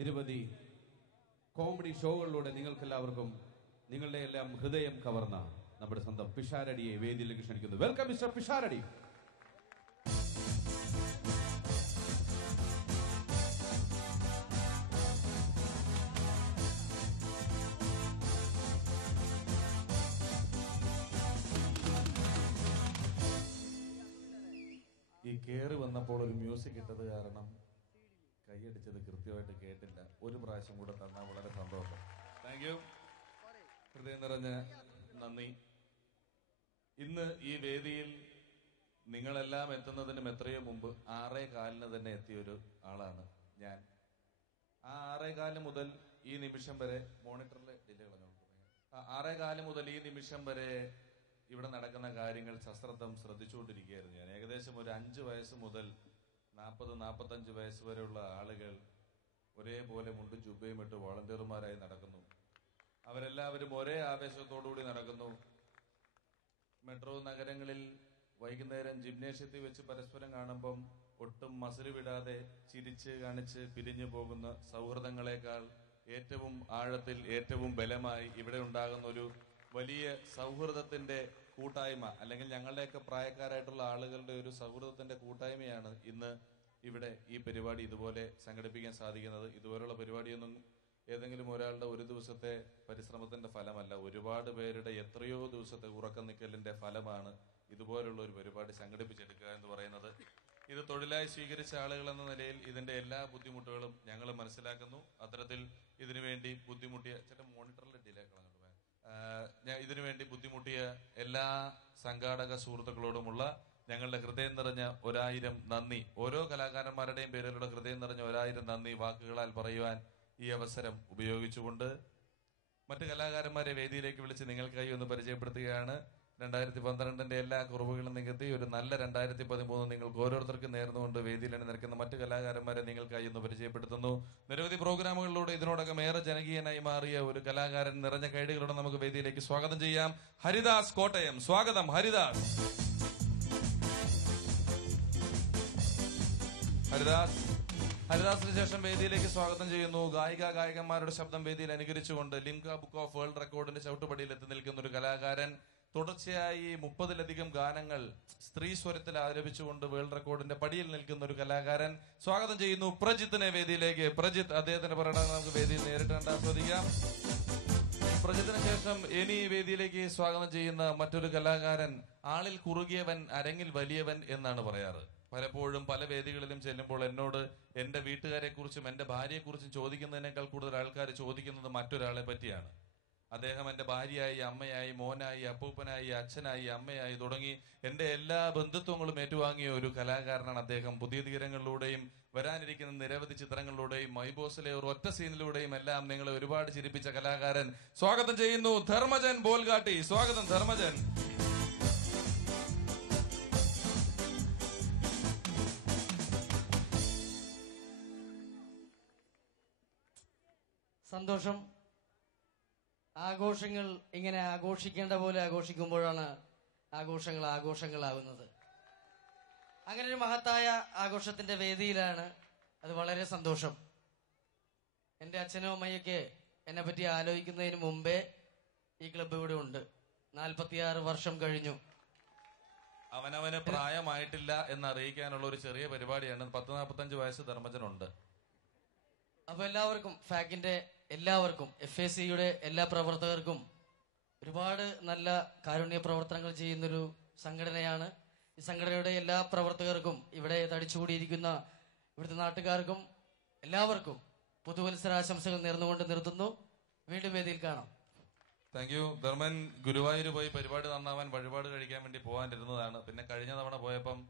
നിരവധി കോമഡി ഷോകളിലൂടെ നിങ്ങൾക്കെല്ലാവർക്കും നിങ്ങളുടെ എല്ലാം ഹൃദയം കവർന്ന നമ്മുടെ സ്വന്തം പിഷാരടിയെ വേദിയിലേക്ക് ക്ഷണിക്കുന്നു. Welcome mister Pisharody. ഈ കയറി വന്നപ്പോൾ ഒരു മ്യൂസിക് ഇട്ടത് കാരണം കൈയടിച്ചത് കൃത്യമായിട്ട് കേട്ടില്ല. ഒരു പ്രാവശ്യം കൂടെ തന്നാൽ വളരെ സന്തോഷം. താങ്ക് യു ഹൃദയം നിറഞ്ഞ നന്ദി. ഇന്ന് ഈ വേദിയിൽ നിങ്ങളെല്ലാം എത്തുന്നതിനും എത്രയോ മുമ്പ് ആറേ കാലിന് തന്നെ എത്തിയൊരു ആളാണ് ഞാൻ. ആ ആറേ കാൽ മുതൽ ഈ നിമിഷം വരെ മോണിറ്ററിൽ ഡിലേ കളഞ്ഞു ആ ആറേ കാൽ മുതൽ ഈ നിമിഷം വരെ ഇവിടെ നടക്കുന്ന കാര്യങ്ങൾ സശ്രദ്ധം ശ്രദ്ധിച്ചുകൊണ്ടിരിക്കുകയായിരുന്നു ഞാൻ. ഏകദേശം ഒരു അഞ്ചു വയസ്സ് മുതൽ നാൽപ്പത് നാൽപ്പത്തഞ്ച് വയസ്സ് വരെയുള്ള ആളുകൾ ഒരേപോലെ മുണ്ടും ചുബയും ഇട്ട് വോളണ്ടിയർമാരായി നടക്കുന്നു. അവരെല്ലാവരും ഒരേ ആവേശത്തോടുകൂടി നടക്കുന്നു. മെട്രോ നഗരങ്ങളിൽ വൈകുന്നേരം ജിംനേഷ്യത്തിൽ വെച്ച് പരസ്പരം കാണുമ്പം ഒട്ടും മസിൽ വിടാതെ ചിരിച്ച് കാണിച്ച് പിരിഞ്ഞു പോകുന്ന സൗഹൃദങ്ങളെക്കാൾ ഏറ്റവും ആഴത്തിൽ ഏറ്റവും ബലമായി ഇവിടെ ഉണ്ടാകുന്ന ഒരു വലിയ സൗഹൃദത്തിന്റെ കൂട്ടായ്മ അല്ലെങ്കിൽ ഞങ്ങളുടെയൊക്കെ പ്രായക്കാരായിട്ടുള്ള ആളുകളുടെ ഒരു സൗഹൃദത്തിന്റെ കൂട്ടായ്മയാണ് ഇന്ന് ഇവിടെ ഈ പരിപാടി ഇതുപോലെ സംഘടിപ്പിക്കാൻ സാധിക്കുന്നത് ഇതുപോലുള്ള പരിപാടിയൊന്നും ഏതെങ്കിലും ഒരാളുടെ ഒരു ദിവസത്തെ പരിശ്രമത്തിന്റെ ഫലമല്ല. ഒരുപാട് പേരുടെ എത്രയോ ദിവസത്തെ ഉറക്കം നിൽക്കലിന്റെ ഫലമാണ് ഇതുപോലുള്ള ഒരു പരിപാടി സംഘടിപ്പിച്ചെടുക്കുക എന്ന് പറയുന്നത്. ഇത് തൊഴിലായി സ്വീകരിച്ച ആളുകൾ എന്ന നിലയിൽ ഇതിന്റെ എല്ലാ ബുദ്ധിമുട്ടുകളും ഞങ്ങൾ മനസ്സിലാക്കുന്നു. അത്തരത്തിൽ ഇതിനുവേണ്ടി ബുദ്ധിമുട്ടിയ ചില മോണിറ്ററിൽ ഡിലേ കളഞ്ഞു ഇതിനുവേണ്ടി ബുദ്ധിമുട്ടിയ എല്ലാ സംഘാടക സുഹൃത്തുക്കളോടുമുള്ള ഞങ്ങളുടെ ഹൃദയം നിറഞ്ഞ ഒരായിരം നന്ദി. ഓരോ കലാകാരന്മാരുടെയും പേരിലുള്ള ഹൃദയം നിറഞ്ഞ ഒരായിരം നന്ദി വാക്കുകളാൽ പറയുവാൻ ഈ അവസരം ഉപയോഗിച്ചുകൊണ്ട് മറ്റ് കലാകാരന്മാരെ വേദിയിലേക്ക് വിളിച്ച് നിങ്ങൾക്കായി ഒന്ന് പരിചയപ്പെടുത്തുകയാണ്. രണ്ടായിരത്തി പന്ത്രണ്ടിന്റെ എല്ലാ കുറവുകളും നികത്തി ഒരു നല്ല രണ്ടായിരത്തി പതിമൂന്ന് നിങ്ങൾക്ക് ഓരോരുത്തർക്കും നേർന്നുകൊണ്ട് വേദിയിൽ നിൽക്കുന്ന മറ്റ് കലാകാരന്മാരെ നിങ്ങൾക്കായി ഒന്ന് പരിചയപ്പെടുത്തുന്നു. നിരവധി പ്രോഗ്രാമുകളിലൂടെ ഇതിനോടകം ഏറെ ജനകീയനായി മാറിയ ഒരു കലാകാരൻ നിറഞ്ഞ കൈഡികളോടെ നമുക്ക് വേദിയിലേക്ക് സ്വാഗതം ചെയ്യാം. ഹരിദാസ് കോട്ടയം. സ്വാഗതം ഹരിദാസ്. ഹരിദാസ് ഹരിദാസിന് ശേഷം വേദിയിലേക്ക് സ്വാഗതം ചെയ്യുന്നു. ഗായിക ഗായകന്മാരുടെ ശബ്ദം വേദിയിൽ അനുകരിച്ചുകൊണ്ട് ലിംക ബുക്ക് ഓഫ് വേൾഡ് റെക്കോർഡിന്റെ ചവിട്ടുപടിയിൽ എത്തി നിൽക്കുന്ന ഒരു കലാകാരൻ. തുടർച്ചയായി മുപ്പതിലധികം ഗാനങ്ങൾ സ്ത്രീ സ്വരത്തിൽ ആരോപിച്ചുകൊണ്ട് വേൾഡ് റെക്കോർഡിന്റെ പടിയിൽ നിൽക്കുന്ന ഒരു കലാകാരൻ. സ്വാഗതം ചെയ്യുന്നു പ്രജിത്തിനെ വേദിയിലേക്ക്. പ്രജിത്ത് അദ്ദേഹത്തിന്റെ പ്രകടനം നമുക്ക് വേദിയിൽ നേരിട്ട് കണ്ട് ആസ്വദിക്കാം. പ്രജിത്തിന് ശേഷം ഇനി വേദിയിലേക്ക് സ്വാഗതം ചെയ്യുന്ന മറ്റൊരു കലാകാരൻ ആളിൽ കുറുകിയവൻ അരങ്ങിൽ വലിയവൻ എന്നാണ് പറയാറ്. പലപ്പോഴും പല വേദികളിലും ചെല്ലുമ്പോൾ എന്നോട് എന്റെ വീട്ടുകാരെ കുറിച്ചും എന്റെ ഭാര്യയെക്കുറിച്ചും ചോദിക്കുന്നതിനേക്കാൾ കൂടുതൽ ആൾക്കാർ ചോദിക്കുന്നത് മറ്റൊരാളെ പറ്റിയാണ്. അദ്ദേഹം എന്റെ ഭാര്യയായി അമ്മയായി മോനായി അപ്പൂപ്പനായി അച്ഛനായി അമ്മയായി തുടങ്ങി എന്റെ എല്ലാ ബന്ധുത്വങ്ങളും ഏറ്റുവാങ്ങിയ ഒരു കലാകാരനാണ് അദ്ദേഹം. പുതിയ തീരങ്ങളിലൂടെയും വരാനിരിക്കുന്ന നിരവധി ചിത്രങ്ങളിലൂടെയും മൈബോസിലെ ഒരു ഒറ്റ സീനിലൂടെയും എല്ലാം നിങ്ങളെ ഒരുപാട് ചിരിപ്പിച്ച കലാകാരൻ. സ്വാഗതം ചെയ്യുന്നു ധർമ്മജൻ ബോൽഗാട്ടി. സ്വാഗതം ധർമ്മജൻ. സന്തോഷം. ആഘോഷങ്ങൾ ഇങ്ങനെ ആഘോഷിക്കേണ്ട പോലെ ആഘോഷിക്കുമ്പോഴാണ് ആഘോഷങ്ങൾ ആഘോഷങ്ങളാവുന്നത് അങ്ങനെ ഒരു മഹത്തായ ആഘോഷത്തിന്റെ വേദിയിലാണ് അത് വളരെ സന്തോഷം. എന്റെ അച്ഛനും അമ്മയൊക്കെ എന്നെ പറ്റി ആലോചിക്കുന്നതിന് മുമ്പേ ഈ ക്ലബ്ബ് ഇവിടെ ഉണ്ട്. നാൽപ്പത്തിയാറ് വർഷം കഴിഞ്ഞു. അവനവന് പ്രായമായിട്ടില്ല എന്ന് അറിയിക്കാനുള്ള ഒരു ചെറിയ പരിപാടിയാണ്. പത്ത് നാൽപ്പത്തഞ്ച് വയസ്സ് ധർമ്മജനുണ്ട്. അപ്പൊ എല്ലാവർക്കും ഫാക്കിന്റെ എല്ലാവർക്കും എഫ് എ സിയുടെ എല്ലാ പ്രവർത്തകർക്കും ഒരുപാട് നല്ല കാരുണ്യ പ്രവർത്തനങ്ങൾ ചെയ്യുന്നൊരു സംഘടനയാണ്. ഈ സംഘടനയുടെ എല്ലാ പ്രവർത്തകർക്കും ഇവിടെ തടിച്ചുകൂടിയിരിക്കുന്ന ഇവിടുത്തെ നാട്ടുകാർക്കും എല്ലാവർക്കും പുതുവത്സരാശംസകൾ നേർന്നുകൊണ്ട് നിർത്തുന്നു. വീണ്ടും വേദിയിൽ കാണാം. താങ്ക് യു ധർമ്മൻ ഗുരുവായൂർ പോയി പരിപാടി നന്നാവാൻ വഴിപാട് കഴിക്കാൻ വേണ്ടി പോകാനിരുന്നതാണ്. പിന്നെ കഴിഞ്ഞ തവണ പോയപ്പം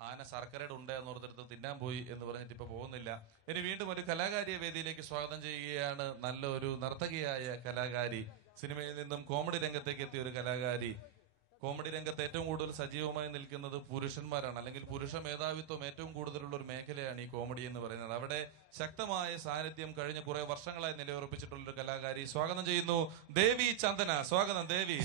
ആന ശർക്കരയുടെ ഉണ്ട് എന്ന് ഓർത്തെടുത്ത് തിന്നാൻ പോയി എന്ന് പറഞ്ഞിട്ട് ഇപ്പൊ പോകുന്നില്ല. ഇനി വീണ്ടും ഒരു കലാകാരിയ വേദിയിലേക്ക് സ്വാഗതം ചെയ്യുകയാണ് നല്ല ഒരു നർത്തകിയായ കലാകാരി. സിനിമയിൽ നിന്നും കോമഡി രംഗത്തേക്ക് എത്തിയ ഒരു കലാകാരി. കോമഡി രംഗത്ത് ഏറ്റവും കൂടുതൽ സജീവമായി നിൽക്കുന്നത് പുരുഷന്മാരാണ്. അല്ലെങ്കിൽ പുരുഷ മേധാവിത്വം ഏറ്റവും കൂടുതലുള്ള ഒരു മേഖലയാണ് ഈ കോമഡി എന്ന് പറയുന്നത്. അവിടെ ശക്തമായ സാന്നിധ്യം കഴിഞ്ഞ കുറെ വർഷങ്ങളായി നിലയുറപ്പിച്ചിട്ടുള്ള ഒരു കലാകാരി സ്വാഗതം ചെയ്യുന്നു. ദേവി ചന്ദന. സ്വാഗതം ദേവി.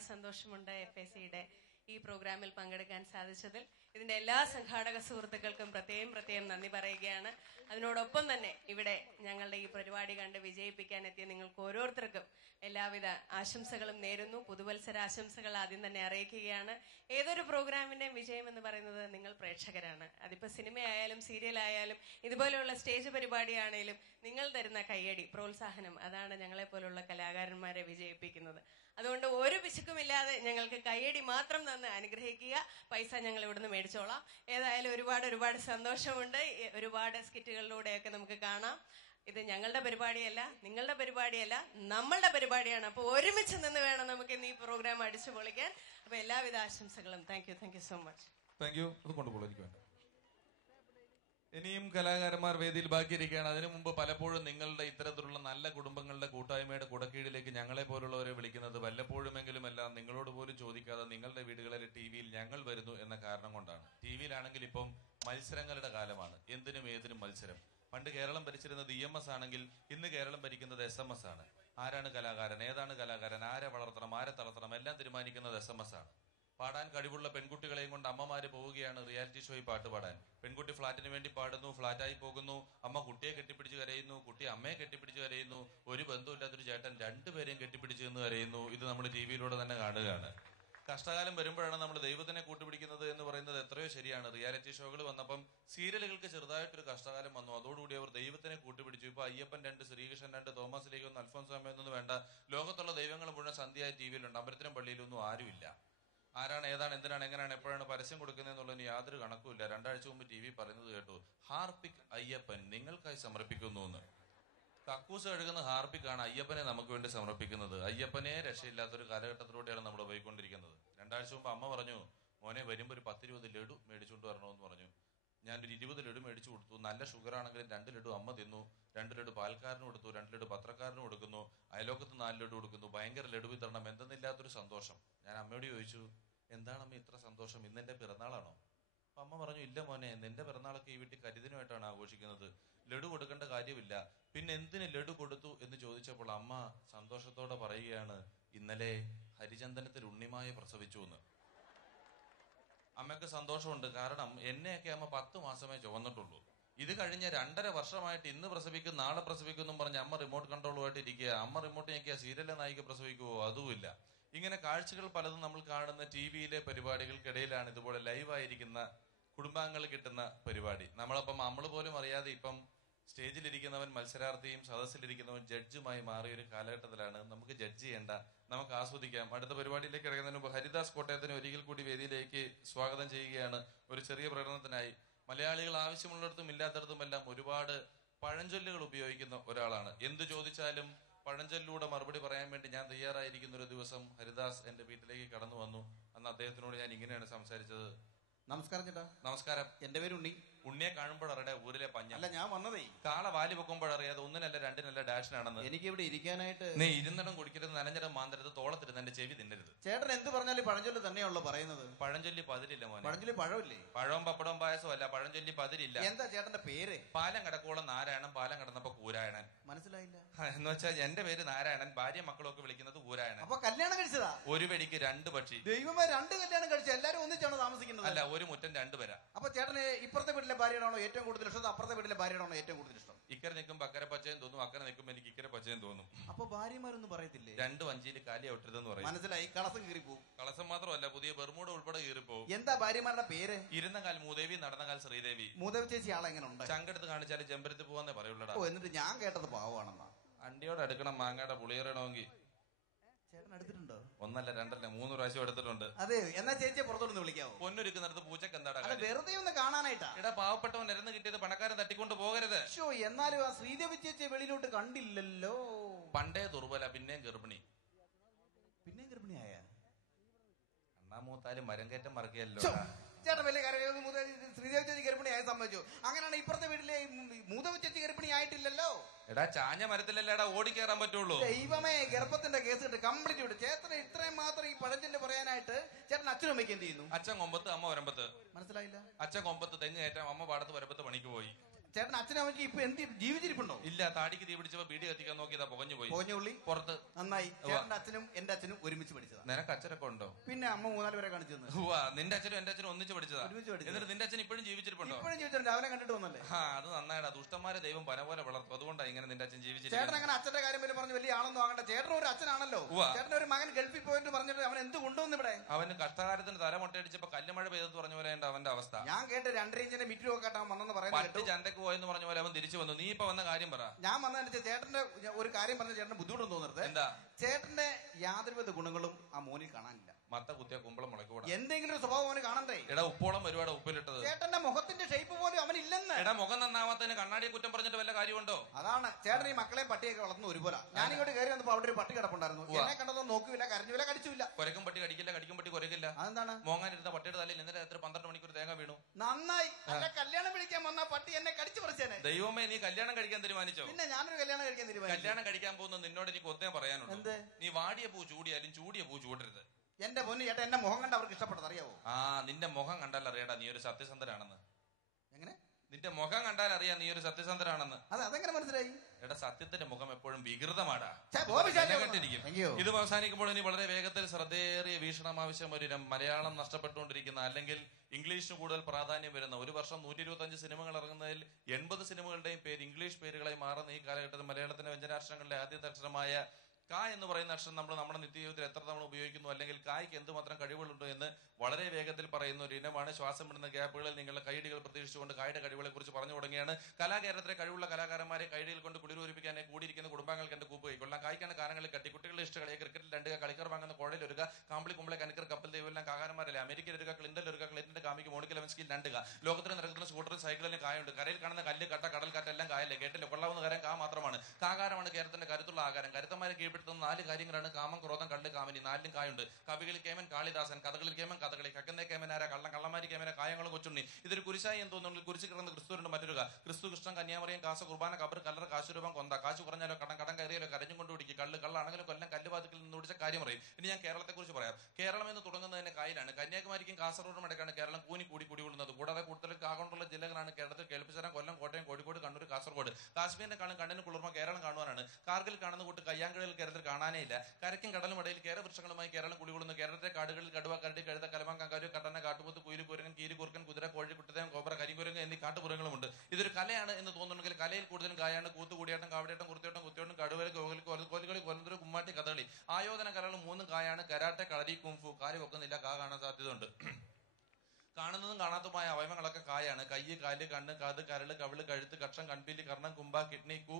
ഒരുപാട് സന്തോഷമുണ്ട് എഫ് എ സിയുടെ ഈ പ്രോഗ്രാമിൽ പങ്കെടുക്കാൻ സാധിച്ചതിൽ. ഇതിന്റെ എല്ലാ സംഘാടക സുഹൃത്തുക്കൾക്കും പ്രത്യേകം പ്രത്യേകം നന്ദി പറയുകയാണ്. അതിനോടൊപ്പം തന്നെ ഇവിടെ ഞങ്ങളുടെ ഈ പരിപാടി കണ്ട് വിജയിപ്പിക്കാൻ എത്തിയ നിങ്ങൾക്ക് ഓരോരുത്തർക്കും എല്ലാവിധ ആശംസകളും നേരുന്നു. പുതുവത്സര ആശംസകൾ ആദ്യം തന്നെ അറിയിക്കുകയാണ്. ഏതൊരു പ്രോഗ്രാമിന്റെയും വിജയം എന്ന് പറയുന്നത് നിങ്ങൾ പ്രേക്ഷകരാണ്. അതിപ്പോ സിനിമയായാലും സീരിയലായാലും ഇതുപോലെയുള്ള സ്റ്റേജ് പരിപാടിയാണേലും നിങ്ങൾ തരുന്ന കയ്യടി പ്രോത്സാഹനം അതാണ് ഞങ്ങളെ പോലുള്ള കലാകാരന്മാരെ വിജയിപ്പിക്കുന്നത്. അതുകൊണ്ട് ഒരു പിശുക്കുമില്ലാതെ ഞങ്ങൾക്ക് കയ്യടി മാത്രം തന്ന് അനുഗ്രഹിക്കുക. പൈസ ഞങ്ങൾ ഇവിടുന്ന് മേടിച്ചോളാം. ഏതായാലും ഒരുപാട് ഒരുപാട് സന്തോഷമുണ്ട്. ഒരുപാട് സ്കിറ്റുകളിലൂടെയൊക്കെ നമുക്ക് കാണാം. ഇത് ഞങ്ങളുടെ പരിപാടിയല്ല നിങ്ങളുടെ പരിപാടിയല്ല നമ്മളുടെ പരിപാടിയാണ്. അപ്പോൾ ഒരുമിച്ച് നിന്ന് വേണം നമുക്ക് ഇന്ന് ഈ പ്രോഗ്രാം അടിച്ചു പൊളിക്കാൻ അപ്പൊ എല്ലാവിധ ആശംസകളും. Thank you thank you so much thank you കൊണ്ടുപോകും ഇനിയും കലാകാരന്മാർ വേദിയിൽ ബാക്കിയിരിക്കുകയാണ്. അതിനു മുമ്പ് പലപ്പോഴും നിങ്ങളുടെ ഇത്തരത്തിലുള്ള നല്ല കുടുംബങ്ങളുടെ കൂട്ടായ്മയുടെ കുടക്കീഴിലേക്ക് ഞങ്ങളെ പോലുള്ളവരെ വിളിക്കുന്നത് വല്ലപ്പോഴുമെങ്കിലും എല്ലാം നിങ്ങളോട് പോലും ചോദിക്കാതെ നിങ്ങളുടെ വീടുകളിലെ ടി വിയിൽ ഞങ്ങൾ വരുന്നു എന്ന കാരണം കൊണ്ടാണ്. ടി വിയിലാണെങ്കിൽ ഇപ്പം മത്സരങ്ങളുടെ കാലമാണ്. എന്തിനും ഏതിനും മത്സരം. പണ്ട് കേരളം ഭരിച്ചിരുന്നത് ഇ എം എസ് ആണെങ്കിൽ ഇന്ന് കേരളം ഭരിക്കുന്നത് എസ് എം എസ് ആണ്. ആരാണ് കലാകാരൻ? ഏതാണ് കലാകാരൻ? ആരെ വളർത്തണം? ആരെ തളർത്തണം? എല്ലാം തീരുമാനിക്കുന്നത് എസ് എം എസ് ആണ്. പാടാൻ കഴിവുള്ള പെൺകുട്ടികളെയും കൊണ്ട് അമ്മമാര് പോവുകയാണ് റിയാലിറ്റി ഷോയിൽ പാട്ട് പാടാൻ. പെൺകുട്ടി ഫ്ളാറ്റിന് വേണ്ടി പാടുന്നു ഫ്ളാറ്റായി പോകുന്നു. അമ്മ കുട്ടിയെ കെട്ടിപ്പിടിച്ച് കരയുന്നു കുട്ടി അമ്മയെ കെട്ടിപ്പിടിച്ച് കരയുന്നു. ഒരു ബന്ധമില്ലാത്തൊരു ചേട്ടൻ രണ്ടുപേരെയും കെട്ടിപ്പിടിച്ച് നിന്ന് കരയുന്നു. ഇത് നമ്മൾ ടി വിയിലൂടെ തന്നെ കാണുകയാണ്. കഷ്ടകാലം വരുമ്പോഴാണ് നമ്മൾ ദൈവത്തിനെ കൂട്ടുപിടിക്കുന്നത് എന്ന് പറയുന്നത് എത്രയോ ശരിയാണ്. റിയാലിറ്റി ഷോകൾ വന്നപ്പം സീരിയലുകൾക്ക് ചെറുതായിട്ടൊരു കഷ്ടകാലം വന്നു. അതോടുകൂടി അവർ ദൈവത്തിനെ കൂട്ടുപിടിച്ചു. ഇപ്പൊ അയ്യപ്പൻ രണ്ട് ശ്രീകൃഷ്ണൻ രണ്ട് തോമസ് ലീഗ് ഒന്ന് അൽഫോൻസാമ എന്നൊന്നും വേണ്ട. ലോകത്തുള്ള ദൈവങ്ങൾ മുഴുവൻ സന്ധ്യയായ ടി വിയിലുണ്ട്. അമ്പലത്തിനും പള്ളിയിലൊന്നും ആരുമില്ല. ആരാണ് ഏതാണ് എന്തിനാണ് എങ്ങനെയാണ് എപ്പോഴാണ് പരസ്യം കൊടുക്കുന്നത് എന്നുള്ളതിന് യാതൊരു കണക്കുമില്ല. രണ്ടാഴ്ച മുമ്പ് ടി വി പറയുന്നത് കേട്ടു. ഹാർപ്പിക് അയ്യപ്പൻ നിങ്ങൾക്കായി സമർപ്പിക്കുന്നു എന്ന്. കക്കൂസ് കഴുകുന്ന ഹാർപ്പിക്കാണ് അയ്യപ്പനെ നമുക്ക് വേണ്ടി സമർപ്പിക്കുന്നത്. അയ്യപ്പനെ രക്ഷയില്ലാത്തൊരു കാലഘട്ടത്തിലൂടെയാണ് നമ്മൾ പോയിക്കൊണ്ടിരിക്കുന്നത്. രണ്ടാഴ്ച മുമ്പ് അമ്മ പറഞ്ഞു മോനെ വരുമ്പോൾ ഒരു പത്തിരുപത് ലഡു മേടിച്ചുകൊണ്ട് വരണമെന്ന് പറഞ്ഞു. ഞാനൊരു ഇരുപത് ലഡു മേടിച്ചു കൊടുത്തു. നല്ല ഷുഗർ ആണെങ്കിലും രണ്ട് ലഡു അമ്മ തിന്നു രണ്ട് ലഡു പാൽക്കാരന് കൊടുത്തു രണ്ട് ലഡു പത്രക്കാരന് കൊടുക്കുന്നു അയലോക്കത്ത് നാല് ലഡു കൊടുക്കുന്നു. ഭയങ്കര ലഡു വിതരണം എന്തെന്നില്ലാത്തൊരു സന്തോഷം. ഞാൻ അമ്മയോട് ചോദിച്ചു എന്താണ് അമ്മ ഇത്ര സന്തോഷം? ഇന്ന് എന്റെ പിറന്നാളാണോ? അപ്പൊ അമ്മ പറഞ്ഞു ഇല്ല മോനെ നിന്റെ പിറന്നാളൊക്കെ ഈ വീട്ടിൽ കരുതിനുമായിട്ടാണ് ആഘോഷിക്കുന്നത്. ലഡു കൊടുക്കേണ്ട കാര്യമില്ല. പിന്നെ എന്തിന് ലഡു കൊടുത്തു? എന്ന് ചോദിച്ചപ്പോൾ അമ്മ സന്തോഷത്തോടെ പറയുകയാണ് ഇന്നലെ ഹരിചന്ദനത്തിൽ ഉണ്ണിമായ പ്രസവിച്ചു എന്ന് അമ്മയ്ക്ക് സന്തോഷമുണ്ട്. കാരണം എന്നെയൊക്കെ അമ്മ പത്ത് മാസമേ ചുവന്നിട്ടുള്ളൂ. ഇത് കഴിഞ്ഞ രണ്ടര വർഷമായിട്ട് ഇന്ന് പ്രസവിക്കും നാളെ പ്രസവിക്കും എന്നും പറഞ്ഞ് അമ്മ റിമോട്ട് കൺട്രോളുമായിട്ട് ഇരിക്കുക. അമ്മ റിമോട്ട് ഞെക്കിയ സീരിയലിലെ നായിക പ്രസവിക്കുവോ? അതുമില്ല. ഇങ്ങനെ കാഴ്ചകൾ പലതും നമ്മൾ കാണുന്ന ടി വിയിലെ പരിപാടികൾക്കിടയിലാണ് ഇതുപോലെ ലൈവായിരിക്കുന്ന കുടുംബാംഗങ്ങൾ കിട്ടുന്ന പരിപാടി. നമ്മളപ്പം നമ്മൾ പോലും അറിയാതെ ഇപ്പം സ്റ്റേജിലിരിക്കുന്നവൻ മത്സരാർത്ഥിയും സദസ്സിലിരിക്കുന്നവൻ ജഡ്ജുമായി മാറിയ ഒരു കാലഘട്ടത്തിലാണ് നമുക്ക് ജഡ്ജ് ചെയ്യേണ്ട. നമുക്ക് ആസ്വദിക്കാം. അടുത്ത പരിപാടിയിലേക്ക് കിടക്കുന്നതിന് മുമ്പ് ഹരിദാസ് കോട്ടയത്തിന് ഒരിക്കൽ കൂടി വേദിയിലേക്ക് സ്വാഗതം ചെയ്യുകയാണ് ഒരു ചെറിയ പ്രകടനത്തിനായി. മലയാളികൾ ആവശ്യമുള്ളിടത്തും ഇല്ലാത്തടത്തും എല്ലാം ഒരുപാട് പഴഞ്ചൊല്ലുകൾ ഉപയോഗിക്കുന്ന ഒരാളാണ്. എന്ത് ചോദിച്ചാലും പഴഞ്ചൊല്ലൂടെ മറുപടി പറയാൻ വേണ്ടി ഞാൻ തയ്യാറായിരിക്കുന്ന ഒരു ദിവസം ഹരിദാസ് എന്റെ വീട്ടിലേക്ക് കടന്നു വന്നു. അന്ന് അദ്ദേഹത്തിനോട് ഞാൻ ഇങ്ങനെയാണ് സംസാരിച്ചത്. നമസ്കാരം ചേട്ടാ. നമസ്കാരം. എന്റെ പേര് ഉണ്ണി. ഉണ്ണിയെ കാണുമ്പോഴറിയാ ഊരിലെ പഞ്ഞ. അല്ല ഞാൻ വന്നതേ. കാള വാലി വെക്കുമ്പോഴറിയാതെ ഒന്നിനല്ല രണ്ടിനല്ല ഡാഷിനാണെന്ന്. എനിക്ക് ഇവിടെ ഇരിക്കാനായിട്ട് നീ ഇരുന്നിടം കുടിക്കരുത് നനഞ്ഞിടം മാന്തരുത് തോളത്തിരുന്ന് എന്റെ ചെവി തിന്നരുത്. ചേട്ടൻ എന്ത് പറഞ്ഞാലും പഴഞ്ചൊല്ലി തന്നെയാണല്ലോ പറയുന്നത്. പഴഞ്ചൊല്ലി പതിരില്ല മോനെ. പഴഞ്ചൊല്ലി പഴമില്ലേ? പഴവും പപ്പടവും പായസവും അല്ല പഴഞ്ചൊല്ലി പതിരില്ല. എന്താ ചേട്ടന്റെ പേര്? പാലം കടക്കോളം നാരായണൻ പാലം കടന്നപ്പോ കൂരായണൻ. മനസ്സിലായില്ല. എന്ന് വെച്ചാൽ എന്റെ പേര് നാരായണൻ ഭാര്യ മക്കളൊക്കെ വിളിക്കുന്നത് കൂരായണൻ. അപ്പൊ കല്യാണം കഴിച്ചതാ? ഒരു വെടിക്ക് രണ്ട് പക്ഷി. ദൈവമേ രണ്ട് കല്യാണം കഴിച്ചു എല്ലാരും ഒന്നിച്ചാണ് താമസിക്കുന്നത്? അല്ല ഒരു മുറ്റം രണ്ടു പേരാ അപ്പൊ ചേട്ടന് ഇപ്പുറത്തെ വീട്ടിലെ ഭാര്യയാണോ ഏറ്റവും കൂടുതൽ ഇഷ്ടം അപ്പുറത്തെ വീട്ടിലെ ഭാര്യയാണോ ഏറ്റവും കൂടുതൽ ഇഷ്ടം? ഇക്കരെ നിൽക്കുമ്പോൾ അക്കരെ പച്ചയും തോന്നും അക്കരെ നിൽക്കുമ്പോൾ എനിക്ക് ഇക്കരെ പച്ചയും തോന്നും. അപ്പൊ ഭാര്യമാരൊന്നും പറയത്തില്ലേ? രണ്ട് വഞ്ചിയിൽ കാലി ഔട്ടരുതെന്ന് പറയും. മനസ്സിലായി? കളസം കീറി പോകും കളസം മാത്രമല്ല പുതിയ ബെർമൂട ഉൾപ്പെടെ കീറി പോകും എന്താ ഭാര്യമാരുടെ പേര്? ഇരുന്ന കാൽ മൂദേവി നടന്ന കാൽ ശ്രീദേവി. മൂദേവി ചേച്ചി ആളെങ്ങനെ ഉണ്ട്? ചങ്കെടുത്ത് കാണിച്ചാലും ചെമ്പരത്ത് പോവാന്നേ പറയുള്ളടാ. ഓ എന്നിട്ട് ഞാൻ കേട്ടത് പാവാണെന്നാ അണ്ടിയോട് എടുക്കണം മാങ്ങയുടെ പുളിയറണമെങ്കിൽ ചേട്ടൻ എടുത്തിട്ടുണ്ടോ. ഒന്നല്ല രണ്ടല്ല മൂന്ന് പ്രാവശ്യം എടുത്തിട്ടുണ്ട്. അതെ എന്നാ ചേച്ചിയെ പുറത്തോട്ട് വിളിക്കാവോ? പൊന്നൊരുക്കുന്നിടത്ത് പൂച്ചക്ക് എന്താടാ അല്ല വെറുതെ ഒന്ന് കാണാനായിട്ടാ? എടാ പാവപ്പെട്ടവൻ നിരന്ന് കിട്ടിയത് പണക്കാരൻ തട്ടിക്കൊണ്ട് പോകരുത്. ഷോ എന്നാലും ആ ശ്രീദേവി ചേച്ചിയെ വെളിയിലോട്ട് കണ്ടില്ലല്ലോ. പണ്ടേ ദുർബല പിന്നെയും ഗർഭിണി. പിന്നെയും ഗർഭിണിയായ? അണ്ണാമൂത്താലും മരം കയറ്റം മറക്കുകയല്ലോ ചേട്ടൻ വലിയ കാര്യം ശ്രീദേവി ചേച്ചി ഗർഭിണിയായി സംഭവിച്ചു അങ്ങനെയാണ് ഇപ്പുറത്തെ വീട്ടിലെ മൂതവ ചേച്ചി ഗർഭിണി ആയിട്ടില്ലല്ലോ എടാ ചാഞ്ഞ മരത്തിലല്ലേടാ ഓടിക്കേറാൻ പറ്റുള്ളൂ. ദൈവമേ ഗർഭത്തിന്റെ കേസ് ഇട്ട് കംപ്ലീറ്റ് വിട്ടു ചേട്ടൻ ഇത്രയും മാത്രം ഈ പഴഞ്ചിന്റെ പറയാനായിട്ട് ചേട്ടൻ അച്ഛനും അമ്മയ്ക്ക് എന്ത് ചെയ്യുന്നു? അച്ഛൻ കൊമ്പത്ത് അമ്മ വരമ്പത്ത് മനസ്സിലായില്ല? അച്ഛൻ കൊമ്പത്ത് തെങ്ങ് കയറ്റാം അമ്മ പാടത്ത് വരമ്പത്ത് പണിക്ക് പോയി. ചേട്ടൻ അച്ഛനും അമ്മയ്ക്ക് ഇപ്പൊ എന്ത് ജീവിച്ചിരിപ്പുണ്ടോ? ഇല്ല താടിക്ക് തീ പിടിച്ചപ്പോ ബീഡി കത്തിക്കാൻ നോക്കിയതാ പുകഞ്ഞു പോയി. പോഞ്ഞുള്ളി പുറത്ത്. നന്നായി. ചേട്ടന്റെ അച്ഛനും എന്റെ അച്ഛനും ഒരുമിച്ച് പഠിച്ചതാ. നിനക്ക് അച്ഛനൊക്കെ ഉണ്ടോ? പിന്നെ അമ്മ മൂന്നാൽ പേരെ കാണിച്ചു ഉവ്വ, നിന്റെ അച്ഛനും എന്റെ അച്ഛനും ഒന്നിച്ച് പഠിച്ചതാ. ഒരുമിച്ച് പഠിച്ചതാ. എന്നിട്ട് നിന്റെ അച്ഛൻ ഇപ്പോഴും ജീവിച്ചിരിപ്പുണ്ടോ? ഇപ്പോഴും ജീവിച്ചിട്ടുണ്ട്. അവനെ കണ്ടിട്ട് വന്നല്ലേ? ആ അത് നന്നായിടാ. ദുഷ്ടന്മാരെ ദൈവം പല പോലെ വളർത്തും. അതുകൊണ്ടാ ഇങ്ങനെ നിന്റെ അച്ഛൻ ചേട്ടൻ ജീവിച്ചിരിക്കുന്നത് അങ്ങനെ അച്ഛന്റെ കാര്യം വലിയ പറഞ്ഞ് വലിയ ആളൊന്നും ആകണ്ട. ചേട്ടൻ ഒരു അച്ഛനാണല്ലോ. ഉവ്വ. ചേട്ടൻ ഒരു മകൻ ഗൾഫിൽ പോയിട്ട് പറഞ്ഞിട്ട് അവൻ എന്ത് കൊണ്ടുവന്ന് ഇവിടെ? അവന് കഷ്ടകാലത്തിന് തല മുട്ടയടിച്ചപ്പോ കല്ലുമഴ പെയ്തെന്ന് പറഞ്ഞ പോലെ ഉണ്ട് അവന്റെ അവസ്ഥ. ഞാൻ കേട്ട് രണ്ടര ഇഞ്ചിന്റെ മിറ്റു ഒക്കെ അവൻ വന്നെന്ന് പറയുന്നത് കേട്ടു. ചന്തക്ക് പോയെന്ന് പറഞ്ഞ പോലെ അവൻ തിരിച്ചു വന്നു. നീ ഇപ്പൊ വന്ന കാര്യം പറ. ഞാൻ വന്നതിന് ചേട്ടന്റെ ഒരു കാര്യം പറഞ്ഞ ചേട്ടന് ബുദ്ധിമുട്ടൊന്നും തോന്നരുത് എന്താ? ചേട്ടന്റെ യാതൊരുവിധ ഗുണങ്ങളും ആ മോനിൽ കാണാനില്ല. മത്ത കുത്തിയ കുമ്പളം മുളക്കൂടാ എന്തെങ്കിലും ഒരു സ്വഭാവം അവന് കാണണ്ടേ? എടാ ഉപ്പോളം ഒരുപാട് ഉപ്പിലിട്ടത്. ചേട്ടന്റെ മുഖത്തിന്റെ ഷേപ്പ് പോലും അവനില്ലെന്ന് എടാ മുഖം നന്നാവാത്തതിന് കണ്ണാടിയെ കുറ്റം പറഞ്ഞിട്ട് വല്ല കാര്യമുണ്ടോ? അതാണ്. ചേട്ടൻ ഈ മക്കളെ പട്ടിയൊക്കെ വളർന്നു ഒരുപോലെ. ഞാൻ ഇങ്ങോട്ട് കയറി വന്നപ്പോ അവിടെ ഒരു പട്ടി കിടപ്പുണ്ടായിരുന്നു. എന്നെ കണ്ടതോ നോക്കൂല കരഞ്ഞില്ല കടിച്ചില്ല. കൊരക്കും പട്ടി കടിക്കില്ല കടിക്കും പട്ടി കൊരക്കില്ല അതെന്താണ്? മോങ്ങാനിരുന്ന പട്ടിയുടെ തലയിൽ ഇന്നലെ രാത്രി പന്ത്രണ്ട് മണിക്കൂർ തേങ്ങ വീണു. നന്നായി. അല്ല കല്യാണം വിളിക്കാൻ വന്ന പട്ടി എന്നെ കടിച്ചു പറിച്ചേനെ. ദൈവമേ നീ കല്യാണം കഴിക്കാൻ തീരുമാനിച്ചോ? പിന്നെ ഞാനൊരു കല്യാണം കഴിക്കാൻ തീരുമാനിച്ചു. കല്യാണം കഴിക്കാൻ പോകുന്ന നിന്നോട് എനിക്ക് ഒന്നേ പറയാനുണ്ട് നീ വാടിയ പൂ ചൂടിയാലും ചൂടിയ പൂ ചൂടരുത്. എന്റെ പൊന്നു ചേട്ടാ എന്റെ മുഖം കണ്ട് അവർക്ക് ഇഷ്ടപ്പെട്ടത് അറിയാവോ? ആ നിന്റെ മുഖം കണ്ടാൽ അറിയാടാ നീ ഒരു സത്യസന്ധനാണെന്ന് എങ്ങനെ? നിന്റെ മുഖം കണ്ടാൽ അറിയാം നീ ഒരു സത്യസന്ധനാണെന്ന് അത് അതെങ്ങനെ മനസ്സിലായി? എടാ സത്യത്തിന്റെ മുഖം എപ്പോഴും വികൃതമാടാ. കണ്ടിരിക്കും. ഇത് അവസാനിക്കുമ്പോൾ ഇനി വളരെ വേഗത്തിൽ ശ്രദ്ധേറിയ വീക്ഷണം ആവശ്യം ഒരു മലയാളം നഷ്ടപ്പെട്ടുകൊണ്ടിരിക്കുന്ന അല്ലെങ്കിൽ ഇംഗ്ലീഷിന് കൂടുതൽ പ്രാധാന്യം വരുന്ന ഒരു വർഷം നൂറ്റി ഇരുപത്തി അഞ്ച് സിനിമകൾ ഇറങ്ങുന്നതിൽ എൺപത് സിനിമകളുടെയും പേര് ഇംഗ്ലീഷ് പേരുകളായി മാറുന്ന ഈ കാലഘട്ടത്തിൽ മലയാളത്തിന്റെ വ്യഞ്ജനാക്ഷരങ്ങളിലെ ആദ്യത്തെ അക്ഷരമായ ക എന്ന് പറയുന്ന അക്ഷരം നമ്മൾ നമ്മുടെ നിത്യജീവിതത്തിൽ എത്ര തവണ ഉപയോഗിക്കുന്നു അല്ലെങ്കിൽ കായ്ക്ക് എന്തുമാത്രം കഴിവുകളുണ്ടോ എന്ന് വളരെ വേഗത്തിൽ പറയുന്ന ഒരു ഇനമാണ്. ശ്വാസം വിടുന്ന ഗ്യാപ്പുകളിൽ നിങ്ങളുടെ കൈഡികൾ പ്രതീക്ഷിച്ചുകൊണ്ട് കായുടെ കഴിവുകളെ കുറിച്ച് പറഞ്ഞു തുടങ്ങിയാണ്. കലാകേരളത്തിലെ കഴിവുള്ള കലാകാരന്മാരെ കൈഡികൾ കൊണ്ട് കുളിരൂരിപ്പിക്കാനെ കൂടിയിരിക്കുന്ന കുടുംബാംഗങ്ങൾക്ക് എന്റെ കൂപ്പ് കായ്ക്കാണ് കാലങ്ങളിൽ കട്ടി. കുട്ടികളുടെ ഇഷ്ടകളെ. ക്രിക്കറ്റിൽ രണ്ട് കളിക്കർ വാങ്ങുന്ന കോഴയിൽ ഒരുക കാമ്പിളി കുമ്പളെ കനക്കർ കപ്പൽ ദൈവം കാകാരന്മാരല്ലേ? അമേരിക്കയിൽ ഒരുക ക്ലിന്റൽ ഒരുക ക്ലിന്റിന്റെ കാമിക്ക് മോണിക്ക് ലെവൻസ്കിൽ രണ്ടുക ലോകത്തിന് നടക്കുന്ന സ്കൂട്ടറും സൈക്കിളിലും കായുണ്ട്. കരയിൽ കാണുന്ന കല്ല് കട്ട കടൽ കാറ്റ് എല്ലാം കായല്ലേ? കേട്ടില്ല? കൊള്ളാവുന്ന കാര്യം കാ മാത്രമാണ്. കാകാരമാണ് കേരളത്തിന്റെ കരുത്തുള്ള ആകാരം. കരുത്തന്മാരെ കീഴ്പ്പെടുത്തുന്ന നാല് കാര്യങ്ങളാണ് കാമം ക്രോധം കള്ള് കാമിനി. നാലിലും കായുണ്ട്. കവികളിൽ കേമൻ കാളിദാസൻ. കഥകളിൽ കേമൻ കഥകളി. കക്കന്നെ കേമനാര കള്ളം കള്ളമാരി കേമന? കായങ്ങളും കൊച്ചുണ്ണി. ഇതൊരു കുരിശായി എന്ന് തോന്നുന്നു. കുരിശ് കിടന്ന ക്രിസ്തുവിനുണ്ട് മറ്റൊരു ക്രിസ്തു കൃഷ്ണൻ കന്യാമറിയും കാസ കുർബാന കബർ കല്ലറ കാശുരൂപം കൊന്ത. കാശ് കുറഞ്ഞാലോ കടം കടം കയറിയാലോ? കരഞ്ഞും കൊണ്ട് പിടിക്കും. കള്ള് കള്ളാണെങ്കിലും കൊല്ലം കല്ലുവാതിക്കൽ നിന്ന് പിടിച്ച കാര്യം പറയും. ഇനി ഞാൻ കേരളത്തെ കുറിച്ച് പറയാം. കേരളം എന്ന് തുടങ്ങുന്നതിന്റെ കായലാണ്. കന്യാകുമാരിക്കും കാസർഗോഡും ഇടയ്ക്കാണ് കേരളം കൂനി കൂടി കൂടി കുടികൊള്ളുന്നത് കൂടാതെ കൂടുതൽ കാകൊണ്ടുള്ള ജില്ലകളാണ് കേരളത്തിൽ കേൾപ്പിച്ചാൽ കൊല്ലം കോട്ടയം കോഴിക്കോട് കണ്ണൂർ കാസർഗോഡ്. കാശ്മീരിനെ കാണും കണ്ണിന് കുളിർമ കേരളം കാണുവാനാണ്. കാർഗിൽ കാണുന്ന കൂട്ട് കയ്യാങ്കളിൽ കേരളത്തിൽ കാണാനേ ഇല്ല. കരയ്ക്കും കടലും ഇടയിൽ കേരവൃക്ഷങ്ങളുമായി കേരളം കുടികൊള്ളുന്നു കേരളത്തിലെ കാടുകളിൽ കടുവ കരടി കഴുത കലമാങ്കാരി കട്ടന കാട്ടുപൂത്ത് കുയിൽ കുരങ്ങൻ കീരി കുറുക്കൻ കുതിര കോഴി കുട്ടതേം കോബ്ര കരിങ്കുരങ്ങ് എന്നീ കാട്ടുപുറങ്ങളുമുണ്ട്. ഇതൊരു കലയാണ് എന്ന് തോന്നുന്നുണ്ടെങ്കിൽ കലയിൽ കൂടുതലും കായാണ് കൂത്ത് കൂടിയാട്ടം കാവടിയാട്ടം കുറുത്തിയോട്ടം കുത്തിയോട്ടം കടുവല കോകലി കോലുകളി കൊലന്തൂർ കുമ്മാട്ടി കഥകളി. ആയോധന കലകൾ മൂന്നും കായാണ്. കരാട്ടെ കളരി കുംഫു കാൽ വെക്കുന്നില്ല കാ കാണാൻ സാധ്യത ഉണ്ട് കാണുന്നതും കാണാത്തതുമായ അവയവങ്ങളൊക്കെ കായാണ്. കയ്യ് കാൽ കണ്ണ് കാത് കരൾ കവിൾ കഴുത്ത് കക്ഷം കൺപീലി കർണം കുമ്പ കിഡ്നി കു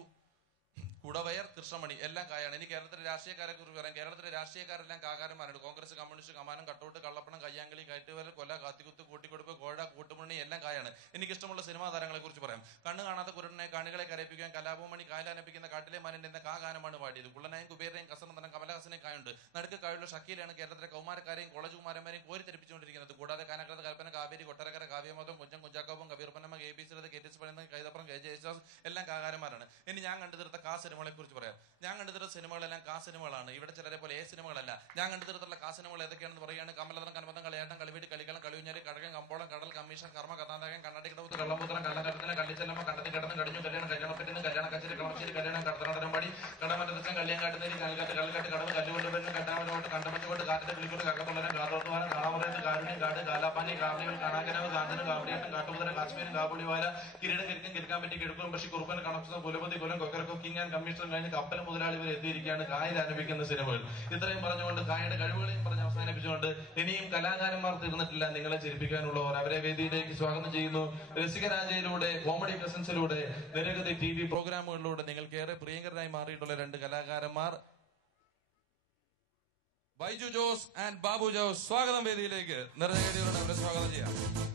കുടവയർ കൃഷ്ണമണി എല്ലാം കായാണ്. ഇനി കേരളത്തിലെ രാഷ്ട്രീയക്കാരെ കുറിച്ച് പറയാം. കേരളത്തിലെ രാഷ്ട്രീയക്കാരെല്ലാം കാകാരന്മാരുണ്ട് കോൺഗ്രസ് കമ്മ്യൂണിസ്റ്റ് കമാനം കട്ടോട്ട് കള്ളപ്പണം കയ്യാങ്കളി കയറ്റുവരൽ കൊല കാത്തിക്കുത്ത് കൂട്ടിക്കൊടുപ്പ് കോഴ കൂട്ടുമണി എല്ലാം കായാണ്. എനിക്കിഷ്ടമുള്ള സിനിമാ താരങ്ങളെ കുറിച്ച് പറയാം. കണ്ണു കാണാത്ത കുരുടനെ കാണികളെ കരയിപ്പിക്കാൻ കലാപമണി കായലാനപ്പിക്കുന്ന കാട്ടിലെ മനന്റെ എന്ന കാ ഗാനമാണ് പാടിയത്. കുള്ളനെയും കുബേരനെയും കസമന്തനം കമലഹാസനെ കായുണ്ട്. നടുക്ക് കായുള്ള ഷക്കീലാണ് കേരളത്തിലെ കൗമാരക്കാരെയും കോളേജ് കുമാരന്മാരെയും കോരി തെരിപ്പിച്ചുകൊണ്ടിരിക്കുന്നത് കൂടാതെ കാനക്കടത്ത് കൽപ്പന കാവേരി കൊട്ടരക്കര കാവ്യമോദം കുഞ്ചം കുഞ്ചാക്കോപം കബീർപ്പനമ്മ കെ പി സിലത് കെ ടി എസ് പണിന്ന് കൈതപ്പുറം കെ ജെ യേശുദാസ് എല്ലാം കാകാരന്മാരാണ്. ഇനി ഞാൻ കണ്ടു തീർത്ത കാ സിനിമകളെ കുറിച്ച് പറയാം. ഞാൻ കണ്ടിട്ടുള്ള സിനിമകളെല്ലാം കാ സിനിമകളാണ്. ഇവിടെ ചിലരെ പോലെ ഏ സിനിമകളല്ല. ഞാൻ കണ്ടിട്ടുള്ള കാ സിനിമകൾ ഏതൊക്കെയാണെന്ന് പറയുകയാണ്. കമലതരം കന്മതം കളിയാട്ടം കളിവീട് കളിക്കളം കളിഞ്ഞാൽ കഴകൻ കമ്പോളം കടൽ കമ്മീഷൻ കർമ്മ കഥാനായകൻ കണ്ണാടി കിടവുത്ത് കള്ളമുദ്രം കള്ളക്കടത്തിന് കള്ളിച്ചെല്ലമ്മ കണ്ടത്തി കിടന്ന് കടിഞ്ഞു കല്യാണം കല്യാണപ്പെട്ടിന് കല്യാണ കച്ചേരി കളമശ്ശേരി കല്യാണം കടത്തനാടനമ്പാടി കടമറ്റത്തച്ഛൻ കല്യാണം കാട്ടുന്ന കൽക്കാട്ട് കള്ളിക്കാട്ട് കടവ് കല്ലുകൊണ്ടുവരുന്ന കട്ടാമനോട്ട് കണ്ടമച്ചോട്ട് കാട്ടിന്റെ കിളിക്കൂട് കക്കത്തുള്ളവരും കാറോട്ടുവാനം കാണാമറയത്ത് കാരുണ്യം കാട് കാലാപ്പാനി കാവലികൾ കാണാക്കനവ് കാന്തനും കാവടിയാട്ടം കാട്ടുമുതല കാശ്മീരും കാബുളിവാല കിരീടം കിരിക്കും കിരിക്കാൻ പറ്റി കിഴക്കും പക്ഷി കുറുപ്പൻ കണക്ഷൻ പുലപതി കുലം കൊക്കരക്കോ കമ്മീഷണർ കഴിഞ്ഞ് കപ്പൽ മുതലാളി വരെ എത്തിയിരിക്കുകയാണ് കായൽ ആരംഭിക്കുന്ന സിനിമകൾ. ഇത്രയും പറഞ്ഞുകൊണ്ട് കായയുടെ കഴിവുകളെയും പറഞ്ഞ് അവസാനിപ്പിച്ചുകൊണ്ട് ഇനിയും കലാകാരന്മാർ തീർന്നിട്ടില്ല. നിങ്ങളെ ചിരിപ്പിക്കാനുള്ളവർ അവരെ വേദിയിലേക്ക് സ്വാഗതം ചെയ്യുന്നു. രസികരാജയിലൂടെ കോമഡി പ്രസൻസിലൂടെ നിരവധി ടി വി പ്രോഗ്രാമുകളിലൂടെ നിങ്ങൾക്ക് ഏറെ പ്രിയങ്കരനായി മാറിയിട്ടുള്ള രണ്ട് കലാകാരന്മാർ. ബൈജു ജോസ് ആൻഡ് ബാബു ജോസ് സ്വാഗതം വേദിയിലേക്ക്. നിറഞ്ഞ അവരെ സ്വാഗതം ചെയ്യാം.